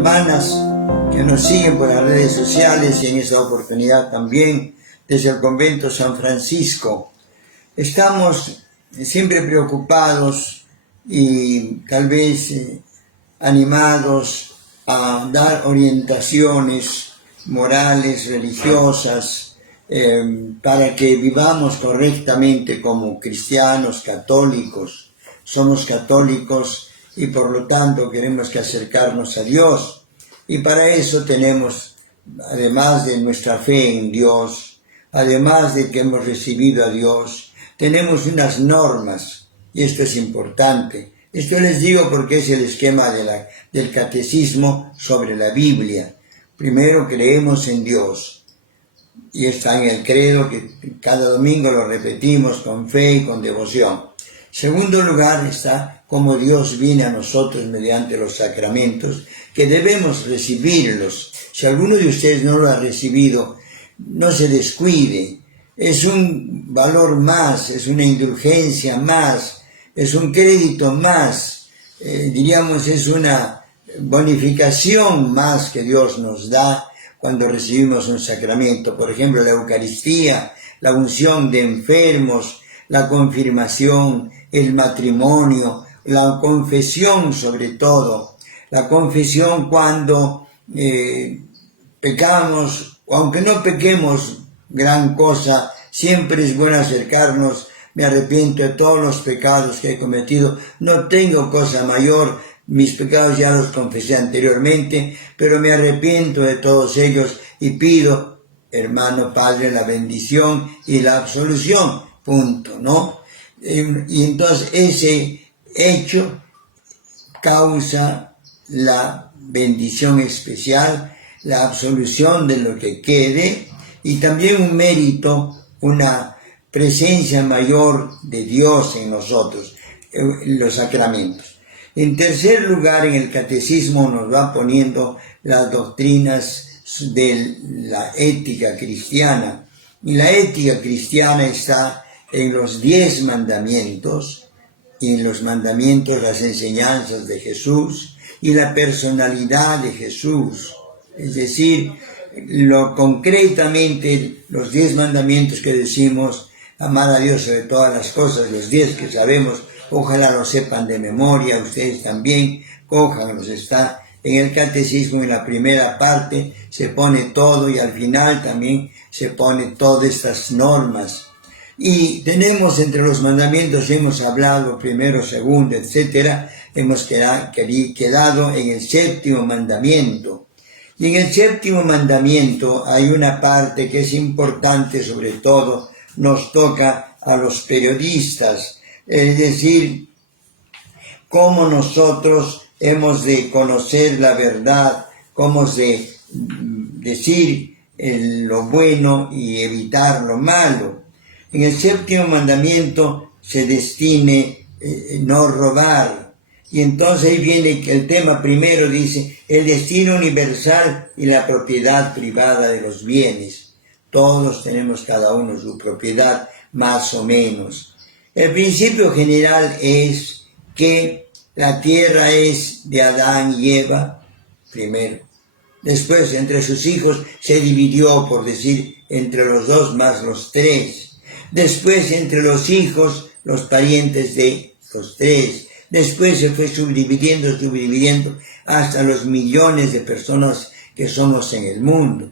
hermanas que nos siguen por las redes sociales y en esta oportunidad también desde el convento San Francisco. Estamos siempre preocupados y tal vez animados a dar orientaciones morales, religiosas, para que vivamos correctamente como cristianos católicos. Somos católicos y por lo tanto queremos que acercarnos a Dios. Y para eso tenemos, además de nuestra fe en Dios, además de que hemos recibido a Dios, tenemos unas normas, y esto es importante. Esto les digo porque es el esquema del catecismo sobre la Biblia. Primero, creemos en Dios, y está en el credo que cada domingo lo repetimos con fe y con devoción. Segundo lugar está cómo Dios viene a nosotros mediante los sacramentos, que debemos recibirlos. Si alguno de ustedes no lo ha recibido, no se descuide. Es un valor más, es una indulgencia más, es un crédito más, diríamos es una bonificación más que Dios nos da cuando recibimos un sacramento. Por ejemplo, la Eucaristía, la unción de enfermos, la confirmación, el matrimonio, la confesión sobre todo. La confesión cuando pecamos, aunque no pequemos gran cosa, siempre es bueno acercarnos. Me arrepiento de todos los pecados que he cometido, no tengo cosa mayor, mis pecados ya los confesé anteriormente, pero me arrepiento de todos ellos y pido, hermano Padre, la bendición y la absolución, punto, ¿no? Y entonces ese hecho causa la bendición especial, la absolución de lo que quede y también un mérito, una presencia mayor de Dios en nosotros, los sacramentos. En tercer lugar, en el catecismo nos va poniendo las doctrinas de la ética cristiana. Y la ética cristiana está en los 10 mandamientos, y en los mandamientos las enseñanzas de Jesús y la personalidad de Jesús. Es decir, concretamente los 10 mandamientos que decimos, amar a Dios sobre todas las cosas, los 10 que sabemos, ojalá lo sepan de memoria, ustedes también, cójanlos, está en el catecismo, en la primera parte se pone todo y al final también se pone todas estas normas. Y tenemos entre los mandamientos, hemos hablado primero, segundo, etcétera, hemos quedado en el 7º mandamiento. Y en el 7º mandamiento hay una parte que es importante, sobre todo nos toca a los periodistas, es decir, cómo nosotros hemos de conocer la verdad, cómo de decir lo bueno y evitar lo malo. En el 7º mandamiento se destine no robar. Y entonces ahí viene que el tema primero dice el destino universal y la propiedad privada de los bienes. Todos tenemos cada uno su propiedad, más o menos. El principio general es que la tierra es de Adán y Eva, primero. Después, entre sus hijos se dividió, por decir, entre los 2 más los 3. Después, entre los hijos, los parientes de los 3. Después se fue subdividiendo hasta los millones de personas que somos en el mundo.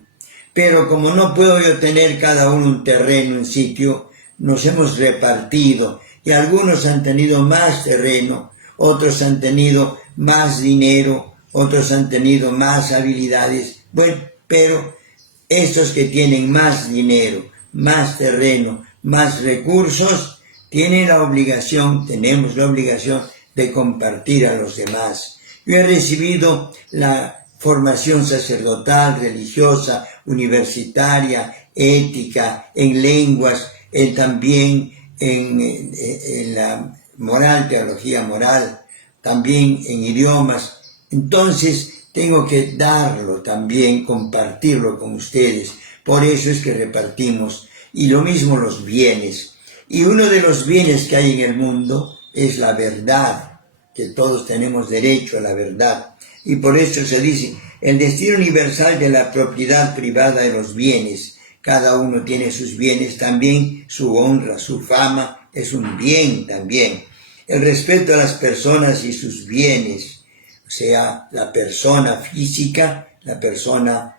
Pero como no puedo yo tener cada uno un terreno, un sitio, nos hemos repartido y algunos han tenido más terreno, otros han tenido más dinero, otros han tenido más habilidades. Bueno, pero estos que tienen más dinero, más terreno, más recursos, tenemos la obligación de compartir a los demás. Yo he recibido la formación sacerdotal, religiosa, universitaria, ética, en lenguas, también en la moral, teología moral, también en idiomas. Entonces tengo que darlo también, compartirlo con ustedes. Por eso es que repartimos. Y lo mismo los bienes. Y uno de los bienes que hay en el mundo es la verdad, que todos tenemos derecho a la verdad. Y por eso se dice, el destino universal de la propiedad privada de los bienes. Cada uno tiene sus bienes, también su honra, su fama es un bien también. El respeto a las personas y sus bienes, o sea, la persona física, la persona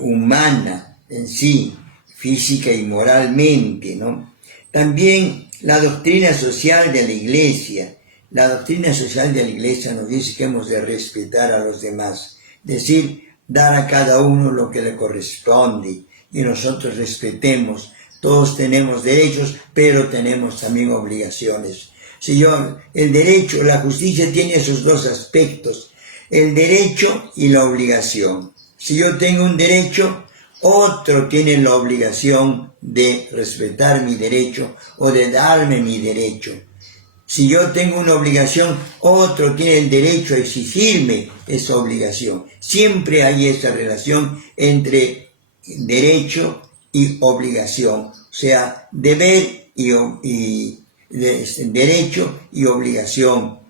humana en sí, física y moralmente, ¿no? También la doctrina social de la Iglesia. La doctrina social de la Iglesia nos dice que hemos de respetar a los demás, es decir, dar a cada uno lo que le corresponde y nosotros respetemos. Todos tenemos derechos, pero tenemos también obligaciones. El derecho, la justicia tiene esos dos aspectos, el derecho y la obligación. Si yo tengo un derecho, otro tiene la obligación de respetar mi derecho o de darme mi derecho. Si yo tengo una obligación, otro tiene el derecho a exigirme esa obligación. Siempre hay esa relación entre derecho y obligación, o sea, deber derecho y obligación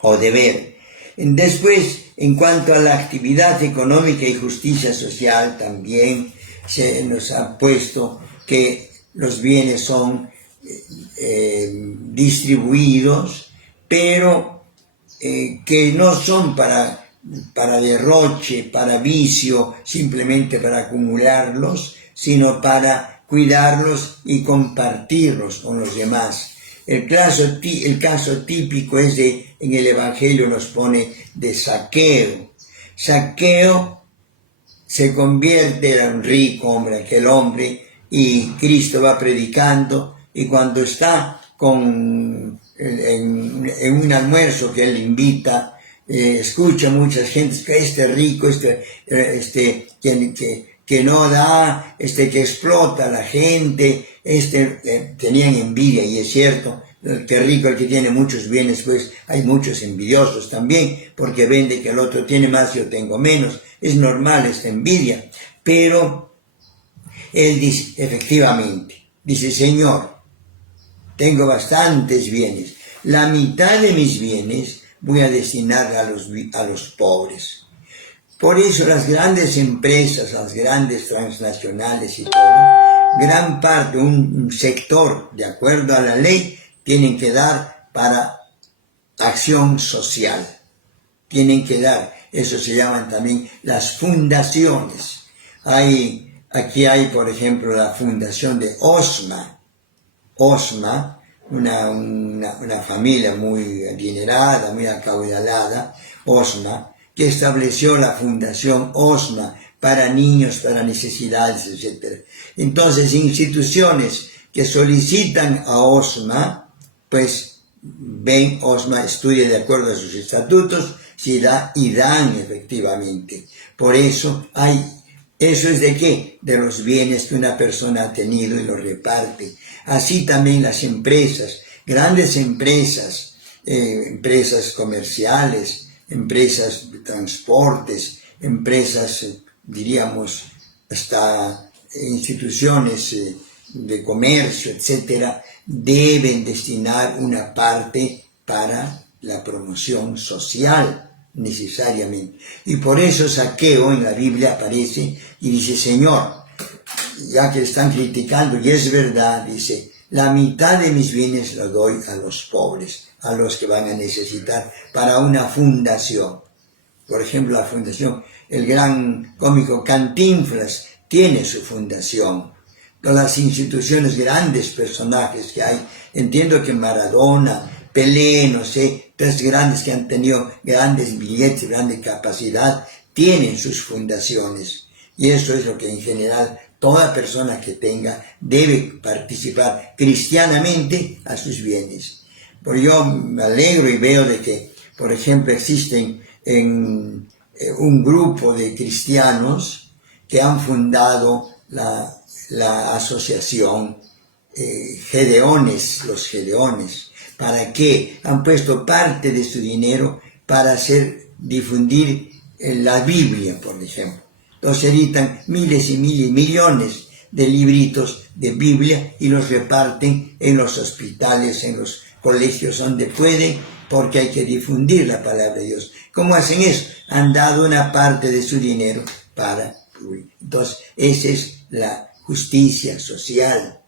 o deber. Después, en cuanto a la actividad económica y justicia social, también se nos ha puesto que los bienes son distribuidos, pero que no son para derroche, para vicio, simplemente para acumularlos, sino para cuidarlos y compartirlos con los demás. El caso típico es en el Evangelio nos pone de Zaqueo. Zaqueo se convierte en un rico hombre, aquel hombre, y Cristo va predicando, y cuando está en un almuerzo que él invita, escucha muchas gentes que este rico, que no da, que explota a la gente, tenían envidia, y es cierto, que rico el que tiene muchos bienes, pues hay muchos envidiosos también, porque ven de que el otro tiene más y yo tengo menos. Es normal esta envidia, pero él dice, efectivamente, dice, Señor, tengo bastantes bienes, la mitad de mis bienes voy a destinar a los pobres. Por eso las grandes empresas, las grandes transnacionales y todo, gran parte, un sector, de acuerdo a la ley, tienen que dar para acción social. Tienen que dar, eso se llaman también las fundaciones. Aquí hay, por ejemplo, la fundación de Osma, una familia muy adinerada, muy acaudalada, Osma, que estableció la fundación Osma para niños, para necesidades, etc. Entonces, instituciones que solicitan a Osma, pues ven Osma, estudia de acuerdo a sus estatutos, si da y dan efectivamente. Por eso ¿eso es de qué? De los bienes que una persona ha tenido y los reparte. Así también las empresas, grandes empresas, empresas comerciales, empresas de transportes, empresas, diríamos, hasta instituciones de comercio, etcétera, deben destinar una parte para la promoción social, necesariamente. Y por eso Zaqueo en la Biblia aparece y dice, Señor, ya que están criticando, y es verdad, dice, la mitad de mis bienes lo doy a los pobres, a los que van a necesitar para una fundación. Por ejemplo, la fundación, el gran cómico Cantinflas tiene su fundación. Todas las instituciones, grandes personajes que hay, entiendo que Maradona, Pelé, no sé, tres grandes que han tenido grandes billetes, grande capacidad, tienen sus fundaciones. Y eso es lo que en general toda persona que tenga debe participar cristianamente a sus bienes. Porque yo me alegro y veo de que, por ejemplo, existen un grupo de cristianos que han fundado la asociación los Gedeones. ¿Para qué? Han puesto parte de su dinero para difundir la Biblia, por ejemplo. Entonces editan miles y miles, millones de libritos de Biblia y los reparten en los hospitales, en los colegios donde pueden, porque hay que difundir la palabra de Dios. ¿Cómo hacen eso? Han dado una parte de su dinero para... Entonces, esa es la justicia social.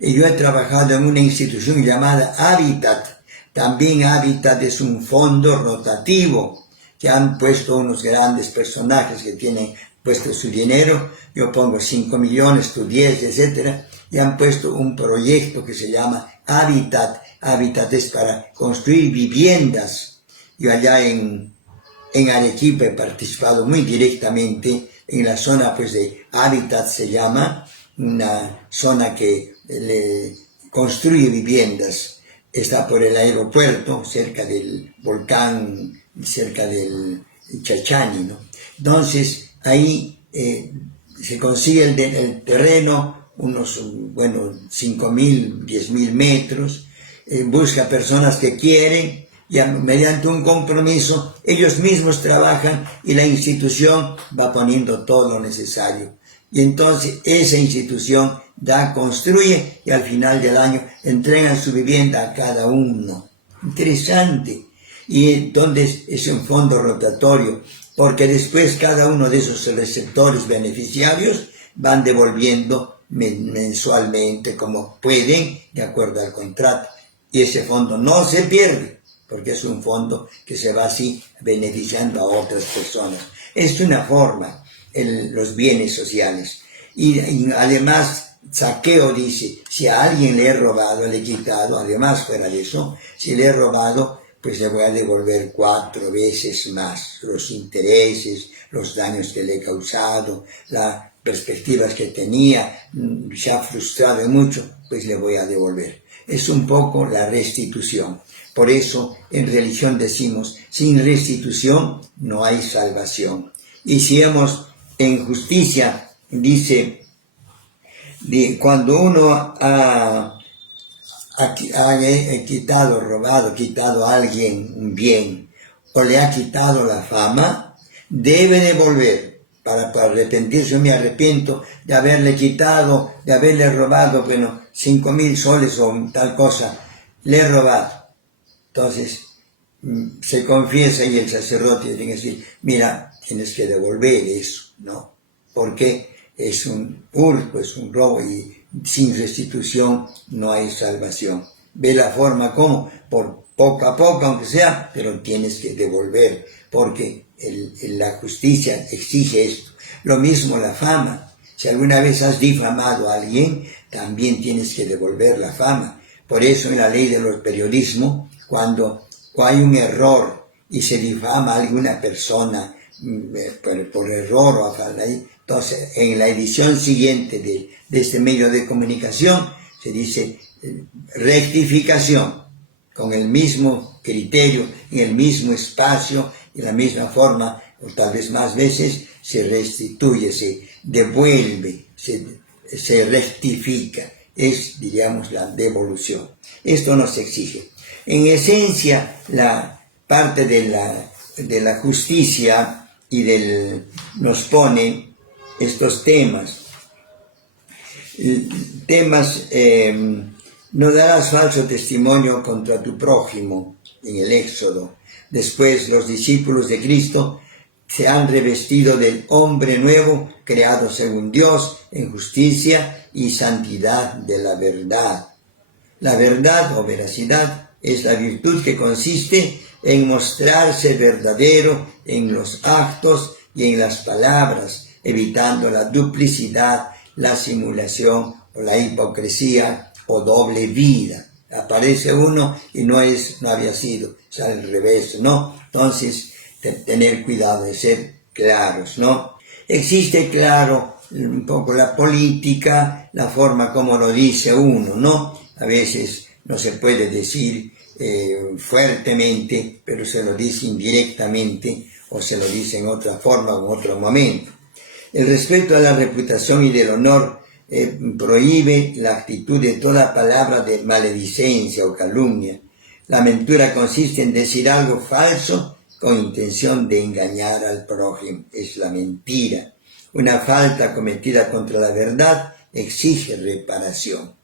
Y yo he trabajado en una institución llamada Habitat. También Habitat es un fondo rotativo, que han puesto unos grandes personajes que tienen puesto su dinero. Yo pongo 5 millones, tú 10, etc. Y han puesto un proyecto que se llama Habitat. Habitat es para construir viviendas. Yo allá en Arequipa he participado muy directamente en la zona pues de Habitat, se llama, una zona que le construye viviendas. Está por el aeropuerto, cerca del volcán, cerca del Chachani, ¿no? Entonces, ahí se consigue el terreno, unos, 5.000, 10.000 metros, busca personas que quieren, y mediante un compromiso, ellos mismos trabajan y la institución va poniendo todo lo necesario. Y entonces esa institución construye y al final del año entregan su vivienda a cada uno. Interesante. Y entonces es un fondo rotatorio, porque después cada uno de esos receptores beneficiarios van devolviendo mensualmente como pueden, de acuerdo al contrato. Y ese fondo no se pierde, porque es un fondo que se va así beneficiando a otras personas. Es una forma, los bienes sociales. Y además, saqueo dice, si a alguien le he robado, le he quitado, además fuera de eso, si le he robado, pues le voy a devolver 4 veces más los intereses, los daños que le he causado, las perspectivas que tenía, se ha frustrado mucho, pues le voy a devolver. Es un poco la restitución. Por eso en religión decimos, sin restitución no hay salvación. Y si hemos en justicia, dice, cuando uno ha quitado, robado, quitado a alguien un bien, o le ha quitado la fama, debe devolver. Para arrepentirse, yo me arrepiento de haberle quitado, de haberle robado, 5.000 soles o tal cosa, le he robado. Entonces, se confiesa y el sacerdote tiene que decir, mira, tienes que devolver eso, ¿no? Porque es un hurto, es un robo y sin restitución no hay salvación. Ve la forma como, por poco a poco, aunque sea, pero tienes que devolver, porque la justicia exige esto. Lo mismo la fama. Si alguna vez has difamado a alguien, también tienes que devolver la fama. Por eso en la ley de los periodismos, cuando hay un error y se difama a alguna persona por error o entonces en la edición siguiente de este medio de comunicación se dice rectificación, con el mismo criterio, en el mismo espacio, en la misma forma, o tal vez más veces, se restituye, se devuelve, se rectifica. Es, diríamos, la devolución. Esto nos exige. En esencia, la parte de la justicia nos pone estos temas. No darás falso testimonio contra tu prójimo, en el Éxodo. Después los discípulos de Cristo se han revestido del hombre nuevo, creado según Dios, en justicia y santidad de la verdad. La verdad o veracidad es la virtud que consiste en mostrarse verdadero en los actos y en las palabras, evitando la duplicidad, la simulación o la hipocresía o doble vida. Aparece uno y no había sido, es al revés, ¿no? Entonces, tener cuidado de ser claros, ¿no? Existe, claro, un poco la política, la forma como lo dice uno, ¿no? A veces no se puede decir fuertemente, pero se lo dice indirectamente o se lo dice en otra forma o en otro momento. El respeto a la reputación y del honor prohíbe la actitud de toda palabra de maledicencia o calumnia. La mentira consiste en decir algo falso con intención de engañar al prójimo. Es la mentira. Una falta cometida contra la verdad exige reparación.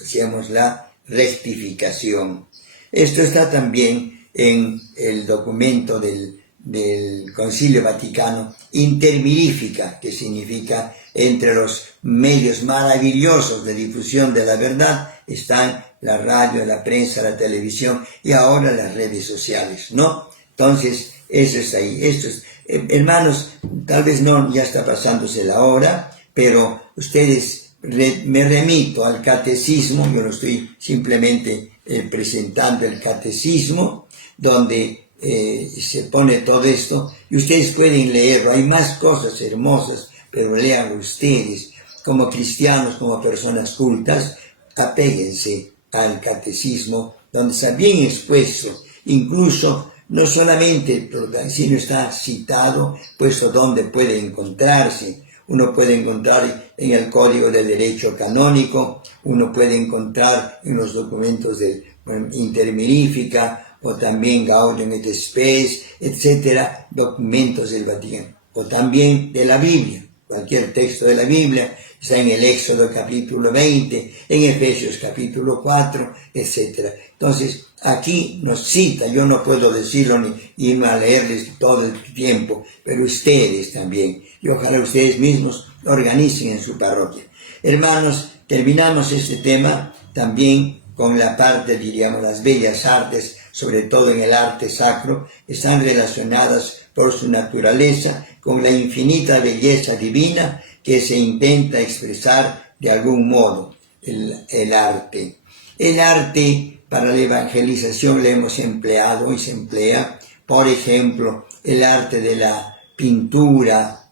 Hacemos la rectificación. Esto está también en el documento del Concilio Vaticano, Intermirifica, que significa entre los medios maravillosos de difusión de la verdad están la radio, la prensa, la televisión y ahora las redes sociales, ¿no? Entonces, eso está ahí. Esto es, hermanos, tal vez no, ya está pasándose la hora, pero ustedes, me remito al catecismo, yo no estoy simplemente presentando el catecismo, donde se pone todo esto, y ustedes pueden leerlo. Hay más cosas hermosas, pero léanlo ustedes. Como cristianos, como personas cultas, apéguense al catecismo, donde está bien expuesto, incluso no solamente, sino está citado, puesto donde puede encontrarse. Uno puede encontrar en el Código de Derecho Canónico, uno puede encontrar en los documentos de Intermirifica, o también Gaudium et Spes, etcétera, documentos del Vaticano, o también de la Biblia. Cualquier texto de la Biblia está en el Éxodo capítulo 20, en Efesios capítulo 4, etcétera. Entonces, aquí nos cita, yo no puedo decirlo ni irme a leerles todo el tiempo, pero ustedes también, y ojalá ustedes mismos organicen en su parroquia. Hermanos, terminamos este tema también con la parte, diríamos, las bellas artes, sobre todo en el arte sacro, están relacionadas por su naturaleza con la infinita belleza divina que se intenta expresar de algún modo, el arte. El arte para la evangelización le hemos empleado y se emplea, por ejemplo, el arte de la pintura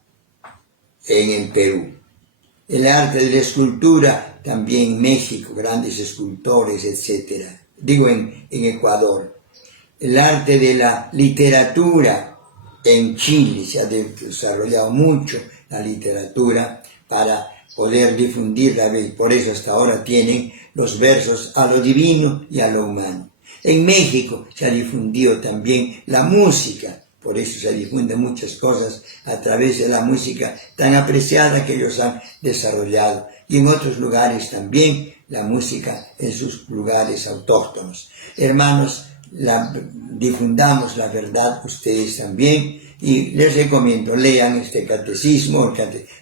en el Perú. El arte de la escultura también en México, grandes escultores, etc. Digo en Ecuador. El arte de la literatura en Chile, se ha desarrollado mucho la literatura para poder difundirla, y por eso hasta ahora tienen los versos a lo divino y a lo humano. En México se ha difundido también la música, por eso se difunden muchas cosas a través de la música tan apreciada que ellos han desarrollado. Y en otros lugares también la música en sus lugares autóctonos. Hermanos, difundamos la verdad ustedes también, y les recomiendo, lean este catecismo,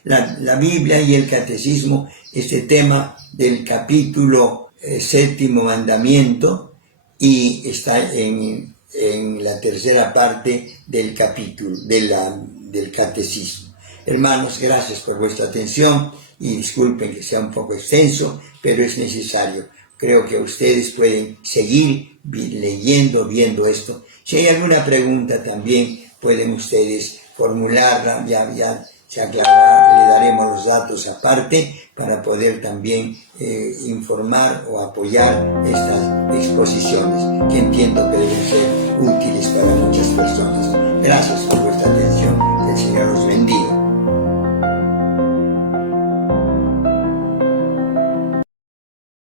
la Biblia y el catecismo, este tema del capítulo 7º mandamiento, y está en la tercera parte del capítulo, del catecismo. Hermanos, gracias por vuestra atención, y disculpen que sea un poco extenso, pero es necesario. Creo que ustedes pueden seguir leyendo, viendo esto. Si hay alguna pregunta también pueden ustedes formularla, ya se aclarará, le daremos los datos aparte para poder también informar o apoyar estas exposiciones que entiendo que deben ser útiles para muchas personas. Gracias.